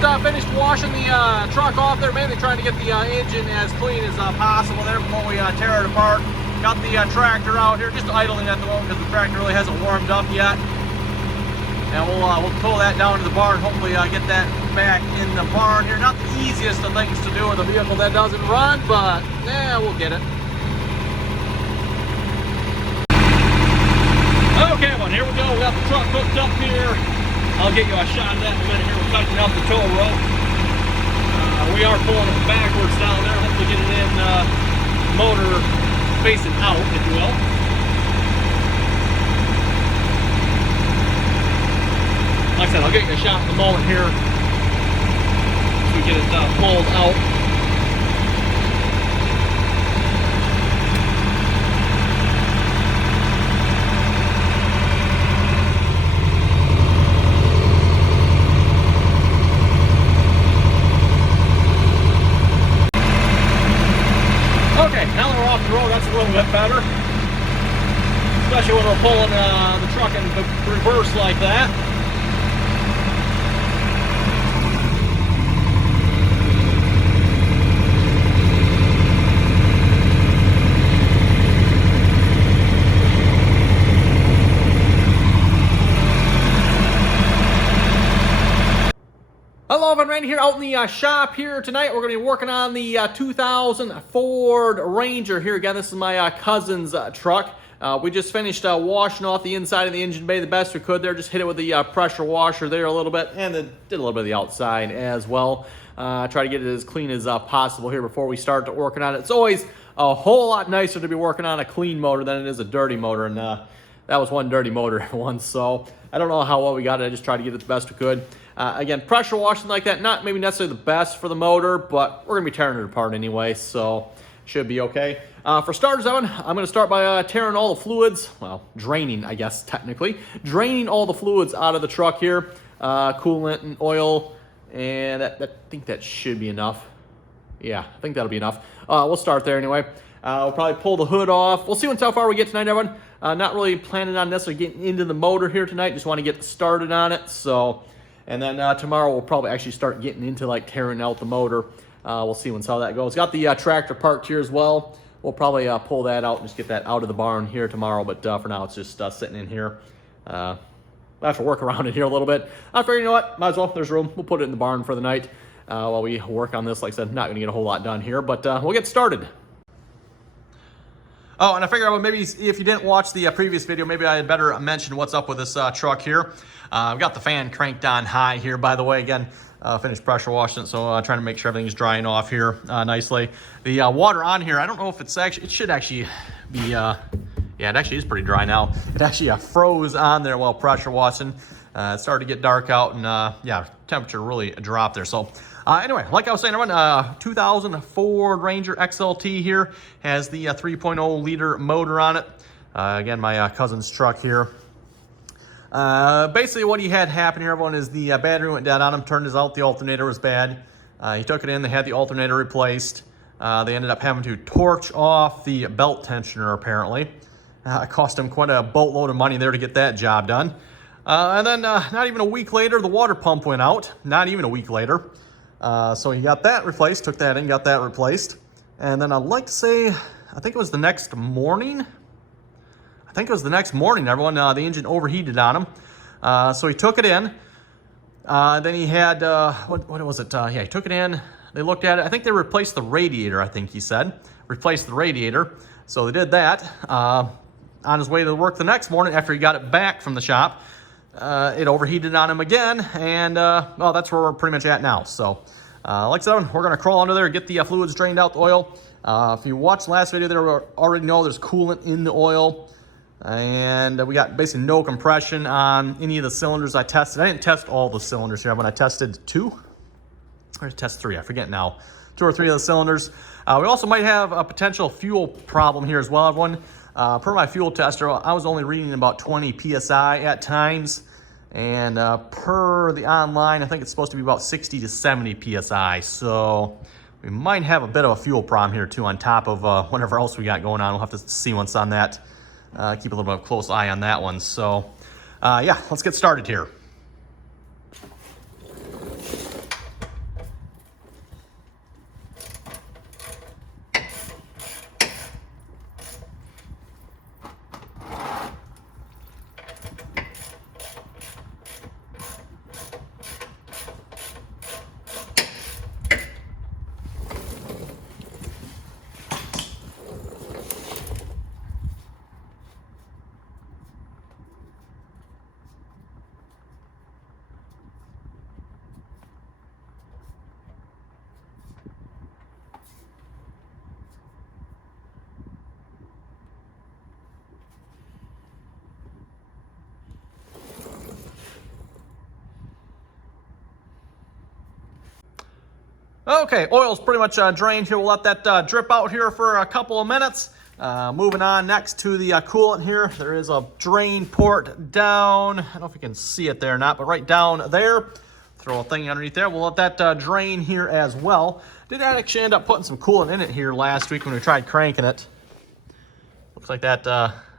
finished washing the truck off there, mainly trying to get the engine as clean as possible there before we tear it apart. Got the tractor out here, just idling at the moment because the tractor really hasn't warmed up yet. And we'll pull that down to the barn, hopefully get that back in the barn here. Not the easiest of things to do with a vehicle that doesn't run, but yeah, we'll get it. Okay, well, here we go. We got the truck hooked up here. I'll get you a shot of that in a minute here. We're tightening up the tow rope. We are pulling it backwards down there, hopefully get it in motor facing out, if you will. Like I said, I'll get you a shot in a moment here as we get it pulled out. Okay, now that we're off the road, that's a little bit better. Especially when we're pulling the truck in reverse like that. Hello, everyone. Randy here out in the shop here tonight. We're going to be working on the 2000 Ford Ranger here. Again, this is my cousin's truck. We just finished washing off the inside of the engine bay the best we could there. Just hit it with the pressure washer there a little bit, and then did a little bit of the outside as well. Try to get it as clean as possible here before we start working on it. It's always a whole lot nicer to be working on a clean motor than it is a dirty motor, and that was one dirty motor once, so I don't know how well we got it. I just tried to get it the best we could. Again, pressure washing like that, not maybe necessarily the best for the motor, but we're going to be tearing it apart anyway, so should be okay. For starters, I'm going to start by tearing all the fluids, well, draining, I guess, technically. Draining all the fluids out of the truck here, coolant and oil, and I think that should be enough. Yeah, I think that'll be enough. We'll start there anyway. We'll probably pull the hood off. We'll see how far we get tonight, everyone. Not really planning on necessarily getting into the motor here tonight, just want to get started on it, so... And then tomorrow we'll probably actually start getting into like tearing out the motor. We'll see how that goes. Got the tractor parked here as well. We'll probably pull that out and just get that out of the barn here tomorrow. But for now, it's just sitting in here. We'll have to work around it here a little bit. I figured, you know what, might as well, there's room. We'll put it in the barn for the night while we work on this. Like I said, not going to get a whole lot done here, but we'll get started. Oh, and I figured maybe if you didn't watch the previous video, maybe I had better mention what's up with this truck here. I've got the fan cranked on high here, by the way. Again, finished pressure washing it, so trying to make sure everything's drying off here nicely. The water on here, I don't know if it's actually, it should actually be, yeah, it actually is pretty dry now. It actually froze on there while pressure washing. It started to get dark out, and yeah, temperature really dropped there. So anyway, like I was saying, I run 2000 Ford Ranger XLT here. Has the 3.0 liter motor on it. Again, my cousin's truck here. Basically what he had happen here, everyone, is the battery went dead on him. Turned out the alternator was bad. He took it in, they had the alternator replaced. They ended up having to torch off the belt tensioner, apparently. It cost him quite a boatload of money there to get that job done. And then not even a week later, the water pump went out. Not even a week later. So he got that replaced, took that in, got that replaced. And then I'd like to say, I think it was the next morning. Everyone, the engine overheated on him. So he took it in. Then he had, what was it? Yeah, he took it in. They looked at it. I think they replaced the radiator, I think he said. Replaced the radiator. So they did that. On his way to work the next morning, after he got it back from the shop, it overheated on him again. And, well, that's where we're pretty much at now. So, like I said, we're going to crawl under there, get the fluids drained out, the oil. If you watched the last video, there already know there's coolant in the oil. And we got basically no compression on any of the cylinders I tested. I didn't test all the cylinders here, but I tested 2 or test 3, I forget now. 2 or 3 of the cylinders. We also might have a potential fuel problem here as well, everyone. Per my fuel tester, I was only reading about 20 PSI at times. And per the online, I think it's supposed to be about 60 to 70 PSI. So we might have a bit of a fuel problem here too, on top of whatever else we got going on. We'll have to see once on that. Keep a little bit of a close eye on that one. So, yeah, let's get started here. Okay, oil's pretty much drained here. We'll let that drip out here for a couple of minutes. Moving on next to the coolant here. There is a drain port down. I don't know if you can see it there or not, but right down there. Throw a thing underneath there. We'll let that drain here as well. Did actually end up putting some coolant in it here last week when we tried cranking it. Looks like that,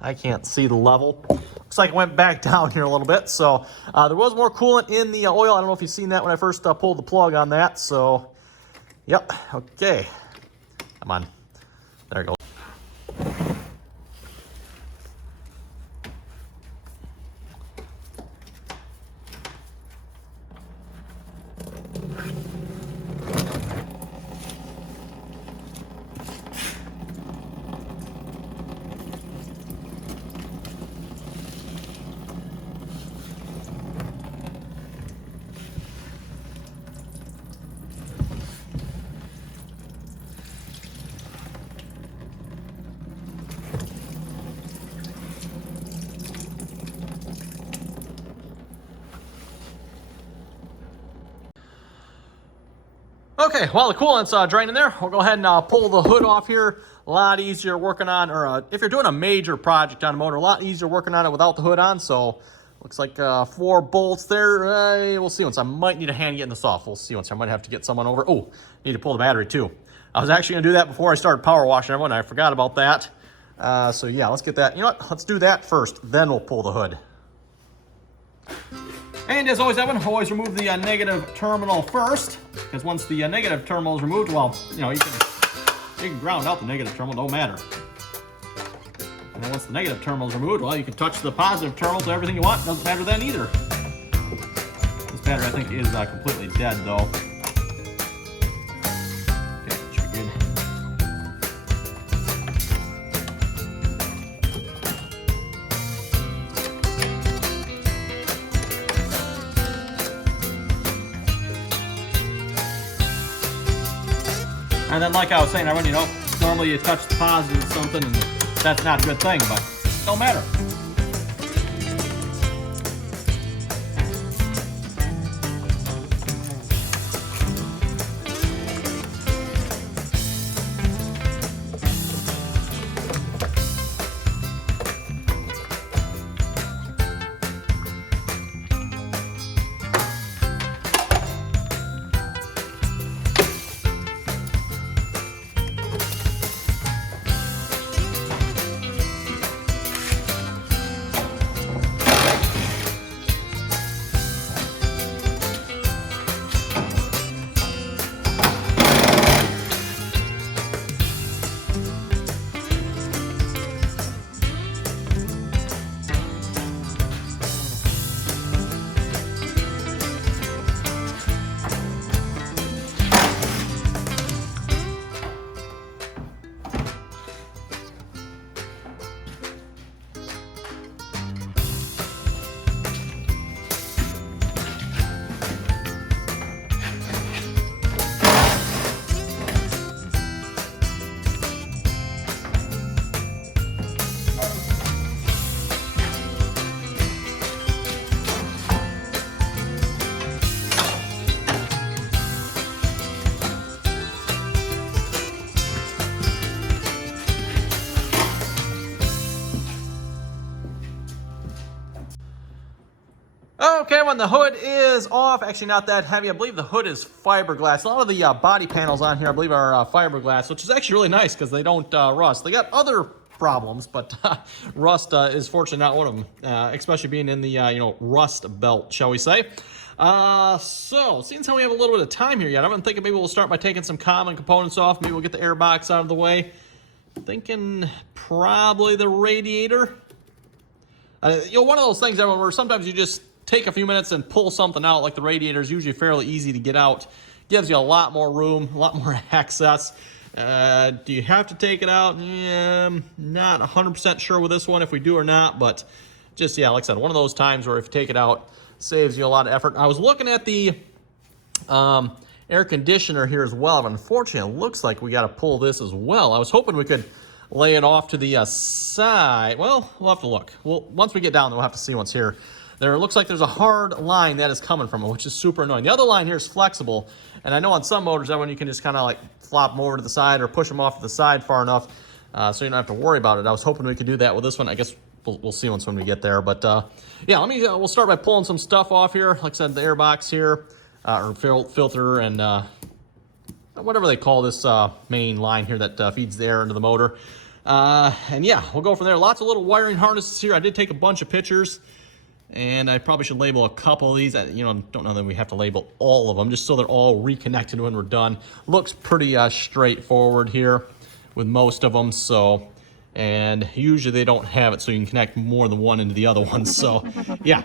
I can't see the level. Looks like it went back down here a little bit. So there was more coolant in the oil. I don't know if you've seen that when I first pulled the plug on that. So, yep, okay. Come on. There we go. Okay, while the coolant's draining there, we'll go ahead and pull the hood off here. A lot easier working on, or if you're doing a major project on a motor, a lot easier working on it without the hood on. So, looks like 4 bolts there. We'll see once. I might need a hand getting this off. We'll see once. I might have to get someone over. Oh, need to pull the battery too. I was actually going to do that before I started power washing everyone. I forgot about that. So yeah, let's get that. You know what? Let's do that first. Then we'll pull the hood. And as always, Evan, always remove the negative terminal first, because once the negative terminal is removed, well, you know, you can ground out the negative terminal, don't matter. And then once the negative terminal is removed, well, you can touch the positive terminal to everything you want. Doesn't matter then either. This battery, I think, is completely dead, though. Okay, should be good. And then, like I was saying, everyone, you know, normally you touch the positive of something, and that's not a good thing, but it don't matter. Okay, when the hood is off, actually not that heavy. I believe the hood is fiberglass. A lot of the body panels on here, I believe, are fiberglass, which is actually really nice because they don't rust. They got other problems, but rust is fortunately not one of them, especially being in the, you know, rust belt, shall we say. So, seeing how we have a little bit of time here yet, I'm thinking maybe we'll start by taking some common components off. Maybe we'll get the air box out of the way. Thinking probably the radiator. You know, one of those things where sometimes you just take a few minutes and pull something out, like the radiator is usually fairly easy to get out. Gives you a lot more room, a lot more access. Do you have to take it out? Not 100% sure with this one if we do or not, but just, yeah, like I said, one of those times where if you take it out, saves you a lot of effort. I was looking at the air conditioner here as well, but unfortunately it looks like we got to pull this as well. I was hoping we could lay it off to the side. Well, we'll have to look. Well, once we get down, we'll have to see what's here. there looks like there's a hard line that is coming from it, which is super annoying. The other line here is flexible, and I know on some motors that one you can just kind of like flop them over to the side or push them off to the side far enough so you don't have to worry about it. I was hoping we could do that with this one. I guess we'll see once when we get there. But yeah, we'll start by pulling some stuff off here. Like I said, the air box here, or filter, and whatever they call this main line here that feeds the air into the motor. And yeah, we'll go from there. Lots of little wiring harnesses here. I did take a bunch of pictures, and I probably should label a couple of these. You know, don't know that we have to label all of them, just so they're all reconnected when we're done. Looks pretty straightforward here with most of them. So, and usually they don't have it so you can connect more than one into the other one. So, yeah.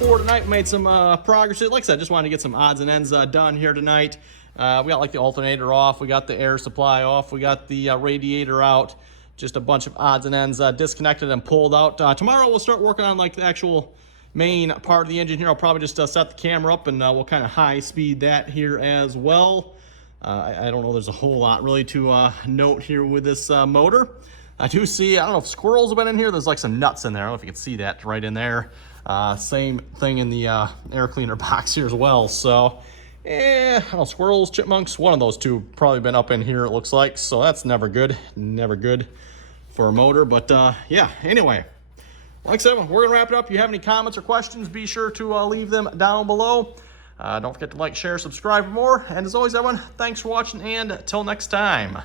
For tonight. We made some progress. Like I said, just wanted to get some odds and ends done here tonight. We got like the alternator off, we got the air supply off, we got the radiator out, just a bunch of odds and ends disconnected and pulled out. Tomorrow we'll start working on like the actual main part of the engine here. I'll probably just set the camera up and we'll kind of high speed that here as well. I don't know, there's a whole lot really to note here with this motor. I do see, I don't know if squirrels have been in here, there's like some nuts in there. I don't know if you can see that right in there. Same thing in the air cleaner box here as well. So, I don't know, squirrels, chipmunks, one of those two probably been up in here, it looks like. So that's never good for a motor. But yeah, anyway, like I said, we're gonna wrap it up. If you have any comments or questions, be sure to leave them down below. Don't forget to like, share, subscribe for more. And as always, everyone, thanks for watching, and till next time.